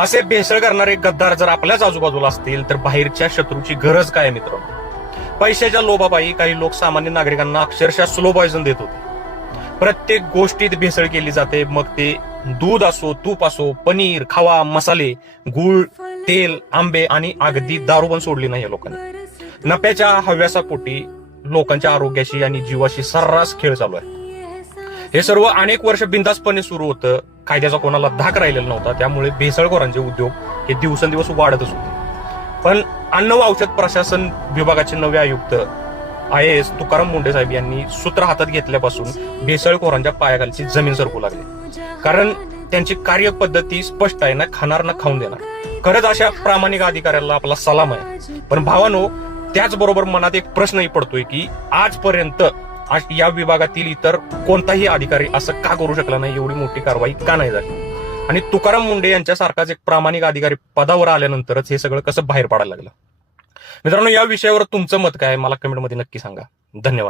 असे भेसळ करणारे गद्दार जर आपल्याच आजूबाजूला असतील तर बाहेरच्या शत्रूची गरज काय आहे मित्रांनो? पैशाच्या लोभापायी काही लोक सामान्य नागरिकांना अक्षरशः स्लो पॉयझन देत होते. प्रत्येक गोष्टीत भेसळ केली जाते, मग ते दूध असो, तूप असो, पनीर, खवा, मसाले, गूळ, तेल, आंबे आणि अगदी दारू पण सोडली नाही या लोकांनी. नफ्याच्या हव्यासापोटी लोकांच्या आरोग्याशी आणि जीवाशी सर्रास खेळ चालू आहे. हे सर्व अनेक वर्ष बिनधास्तपणे सुरू होतं. कायद्याचा कोणाला धाक राहिलेला नव्हता, त्यामुळे भेसळखोरांचे उद्योग हे दिवसेंदिवस वाढतच होते. पण अन्न व औषध प्रशासन विभागाचे नवे आयुक्त IAS तुकाराम मुंढे साहेब यांनी सूत्र हातात घेतल्यापासून भेसळखोरांच्या पायाखालची जमीन सरकू लागली. कारण त्यांची कार्यपद्धती स्पष्ट आहे, ना खाणार ना खाऊन देणार. खरंच अशा प्रामाणिक अधिकाऱ्याला आपला सलाम आहे. पण भावानो, त्याचबरोबर मनात एक प्रश्नही पडतोय की आजपर्यंत या विभागातील इतर कोणताही अधिकारी असं का करू शकला नाही, एवढी मोठी कारवाई का नाही झाली? आणि तुकाराम मुंढे यांच्यासारखाच एक प्रामाणिक अधिकारी पदावर आल्यानंतरच हे सगळं कसं बाहेर पडायला लागलं? मित्रांनो, या विषयावर तुमचं मत काय मला कमेंटमध्ये नक्की सांगा. धन्यवाद.